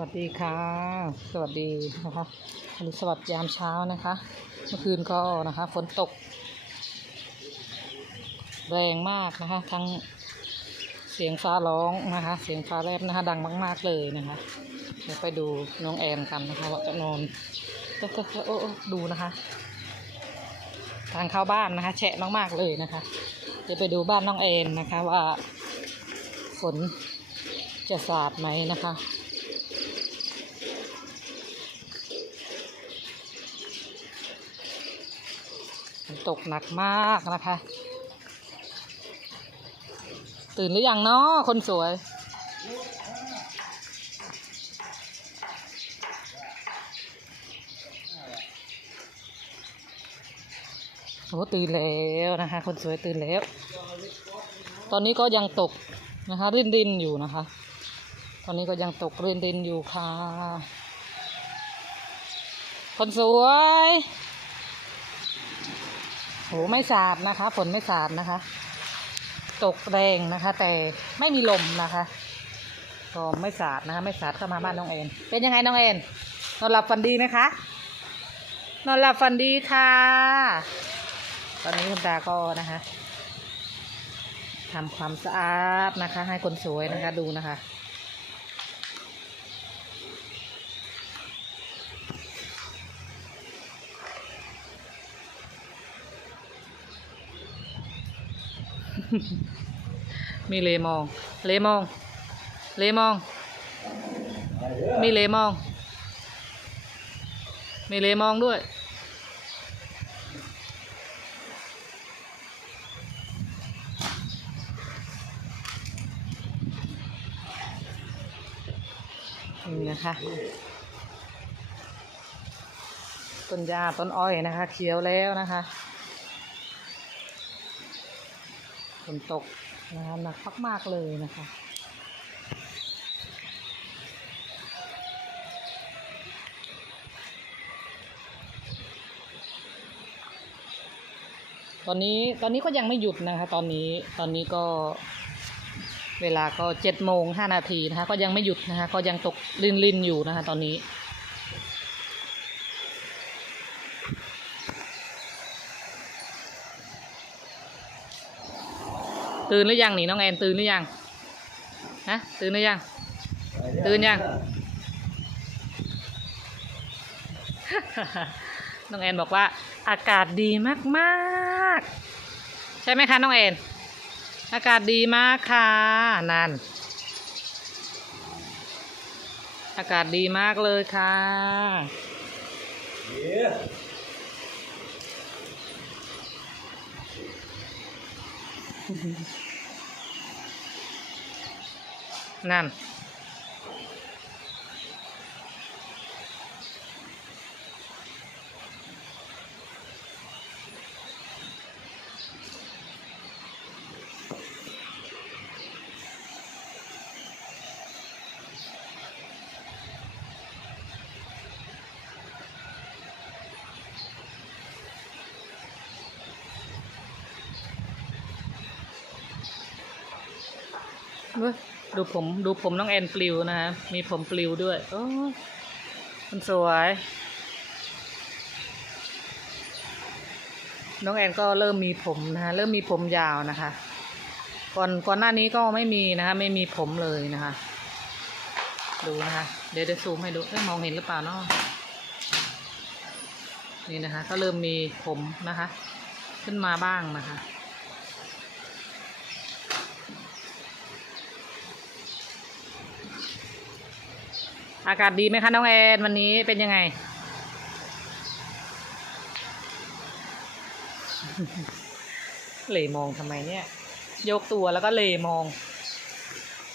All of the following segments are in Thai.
วัสดีค่ะ สวัสดีนะคะวันนี้สวัสดียามเช้านะคะ เมื่อคืนก็นะคะฝนตก แรงมากนะคะ ทั้งเสียงฟ้าร้องนะคะ เสียงฟ้าแลบนะคะ ดังมาก ๆเลยนะคะเดี๋ยวไปดูน้องแอนกันนะคะว่าจะนอนก็ก็ก็โอ้โอ้ดูนะคะ ทางเข้าบ้านนะคะ แฉะมากๆเลยนะคะเดี๋ยวไปดูบ้านน้องแอนนะคะว่าฝนจะสาดไหมนะคะ ตกหนักมากนะคะ ตื่นหรือยังเนาะคนสวย โอ้ตื่นแล้วนะคะ คนสวยตื่นแล้ว ตอนนี้ก็ยังตกนะคะรินรินอยู่นะคะ ตอนนี้ก็ยังตกรินรินอยู่ค่ะ คนสวย โหไม่สาดนะคะ ฝนไม่สาดนะคะ ตกแรงนะคะ แต่ไม่มีลมนะคะก็ไม่สาดนะคะ ไม่สาดเข้ามาบ้านน้องเอ็นเป็นยังไงน้องเอ็นนอนหลับฝันดีไหมคะ นอนหลับฝันดีค่ะ ตอนนี้คุณตาก็นะคะทำความสะอาดนะคะ ให้คนสวยนะคะดูนะคะ มีเลมอง เลมอง เลมอง มีเลมอง มีเลมองด้วย นี่นะคะต้นหญ้าต้นอ้อยนะคะ เขียวแล้วนะคะฝ นตกนะคะหนักมากๆเลยนะคะตอนนี้ตอนนี้ก็ยังไม่หยุดนะคะตอนนี้ตอนนี้ก็เวลาก็เจ็ดโมงห้านาทีนะคะก็ยังไม่หยุดนะคะก็ยังตกลินลินๆอยู่นะคะตอนนี้ ตื่นหรือยังนี่น้องแอนตื่นหรือยังฮะตื่นหรือยัง ตื่นยัง น้องแอนบอกว่า อากาศดีมากๆ ใช่ไหมคะน้องแอน อากาศดีมากค่ะนั่นอากาศดีมากเลยค่ะ นั่น ดูผมดูผมน้องแอนปลิวนะฮะ มีผมปลิวด้วย โอ้มันสวย น้องแอนก็เริ่มมีผมนะฮะ เริ่มมีผมยาวนะคะ ก่อนก่อนหน้านี้ก็ไม่มีนะคะ ไม่มีผมเลยนะคะ ดูนะคะ เดี๋ยวจะซูมให้ดูเอ้ยมองเห็นหรือเปล่าเนาะนี่นะคะ ก็เริ่มมีผมนะคะ ขึ้นมาบ้างนะคะ อากาศดีไหมคะน้องแอนวันนี้เป็นยังไงเหลมองทำไมเนี่ย ยกตัวแล้วก็เหลมอง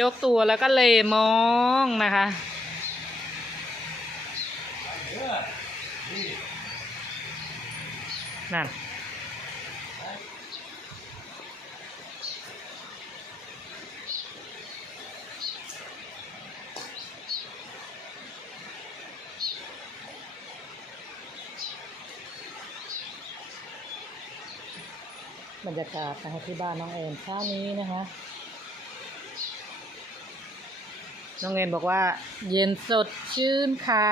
ยกตัวแล้วก็เหลมองนะคะนั่น บรรยากาศนะฮะที่บ้านน้องเอ็นเช้านี้นะคะน้องเอ็นบอกว่า เย็นสดชื่นค่ะ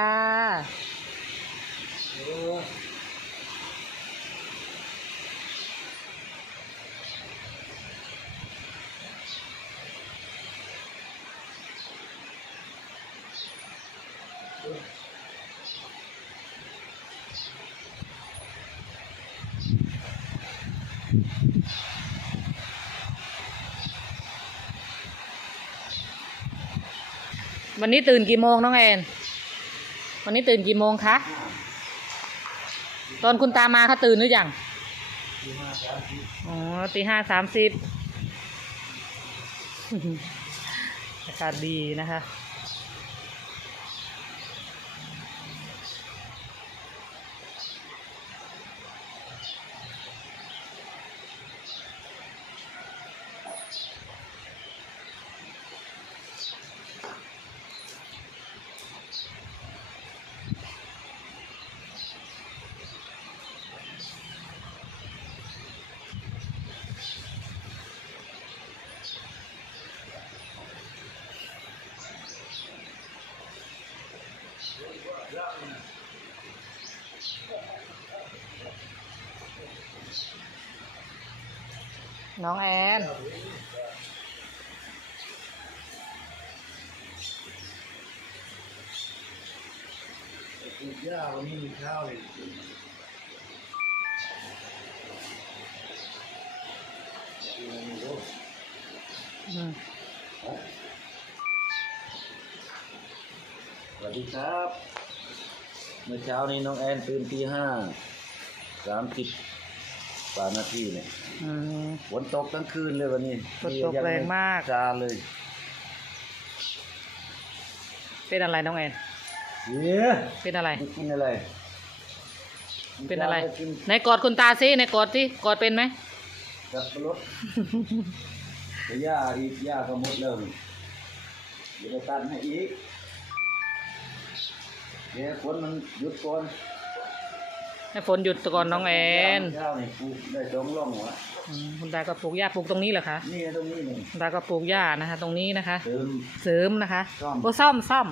วันนี้ตื่นกี่โมงน้องแอน วันนี้ตื่นกี่โมงคะ ตอนคุณตามาเขาตื่นหรือยังอ๋อตีห้าสามสิบอากาศดีนะคะ น้องแอนปลูกหญ้าวันนี้มีข้าวเลยสวัสดีครับ เมื่อเช้านี้น้องแอนตื่นตีห้าสามสิบ กว่านาทีเนี่ยอืม ฝนตกทั้งคืนเลยวันนี้ฝนตกแรงมาก จาเลยเป็นอะไรน้องแอนเย้ยเป็นอะไร กินอะไรเป็นอะไรกินไหนกอดคุณตาสิไหนกอดสิกอดเป็นไหมสับปะรดไปหญ้าอีกหญ้าก็หมดแล้วนี่เดี๋ยวไปตัดให้อีกเดี๋ยวฝนมันหยุดก่อน ให้ฝนหยุดก่อนน้องแอนเช้านี่ปลูกได้สองร่องวะอืมคุณตาก็ปลูกหญ้าปลูกตรงนี้เหรอคะนี่ตรงนี้นี่คุณตาก็ปลูกหญ้านะคะ ตรงนี้นะคะ เติม เสริมนะคะซ่อม โอ้ซ่อมซ่อม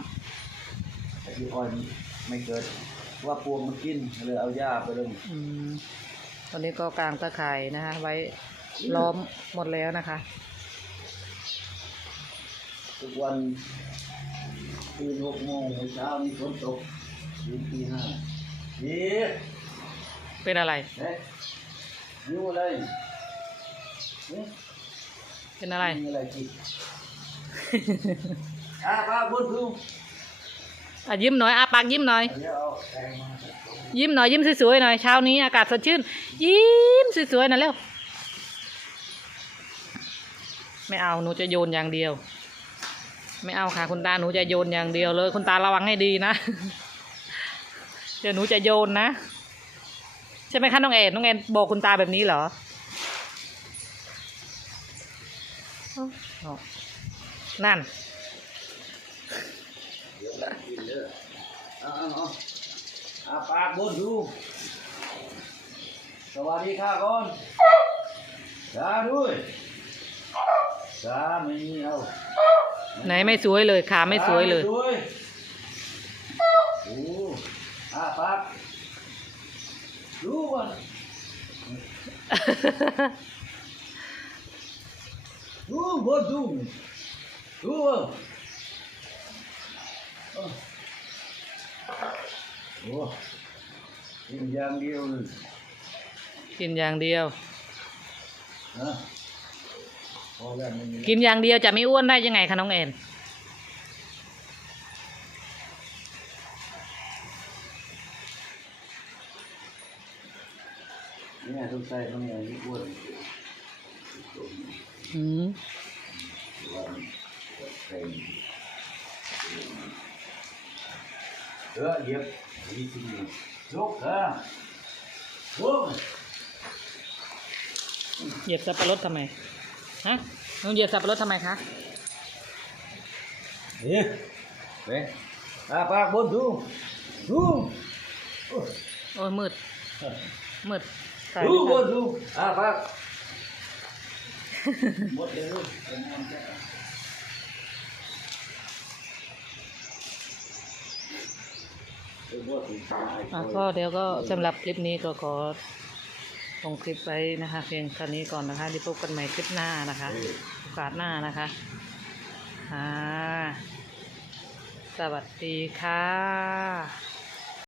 แต่ที่อ้อยไม่เกิด ว่าปวงมันกินเลยเอาหญ้าไปเลยอืมตอนนี้ก็กางตะไคร่นะคะ ไว้ล้อมหมดแล้วนะคะ ทุกวันตื่นหกโมงเช้านี่ฝนตกตื่นตีห้านี่ เป็นอะไรเฮ้ยยูอะไรเฮ้ยเป็นอะไรมีอะไรกินอ่าป้าบุญดูอะยิ้มหน่อยอาปากยิ้มหน่อยเดี๋ยวเอาแตงมายิ้มหน่อยยิ้มสวยๆหน่อยเช้านี้อากาศสดชื่น ยิ้มสวยๆหน่อยเร็วไม่เอาหนูจะโยนอย่างเดียว ไม่เอาค่ะคุณตาหนูจะโยนอย่างเดียวเลย คุณตาระวังให้ดีนะ เดี๋ยวหนูจะโยนนะใช่ไหมคะน้องแอนน้องแอนบอกคุณตาแบบนี้เหรออ๋อนั่นเดี๋ยวนะกินเด้อเอาเอาเอาอาปากบุญดูสวัสดีค่ะก่อนสาด้วยสาไม่มีเอาไหนไม่สวยเลยขาไม่สวยเลยสวยโอ้อาปาก ดูวะดูบนดูดูวะโอ้กินอย่างเดียวเลยกินอย่างเดียว นะพอแล้วไม่มีกินอย่างเดียวจะไม่อ้วนได้ยังไงคะน้องแอน เนี่ยต้องใส่ต้องอย่างนี้อ้วนอืมเออเหยียบดีจริงยกเออโอ้เหยียบสับปะรดทำไม ฮะน้องเหยียบสับปะรดทำไมคะนี่เว้ยอาปากบนดูดู โอ้ยมืดมืด ถอยดูก่อนดูอะครับกเป็นมันแค่อะก็เดี๋ยวก็สำหรับคลิปนี้ก็ขอลงคลิปไว้นะคะ เพียงเท่านี้ก่อนนะคะที่พบกันใหม่คลิปหน้านะคะโอกาสหน้านะคะอ่าสวัสดีค่ะ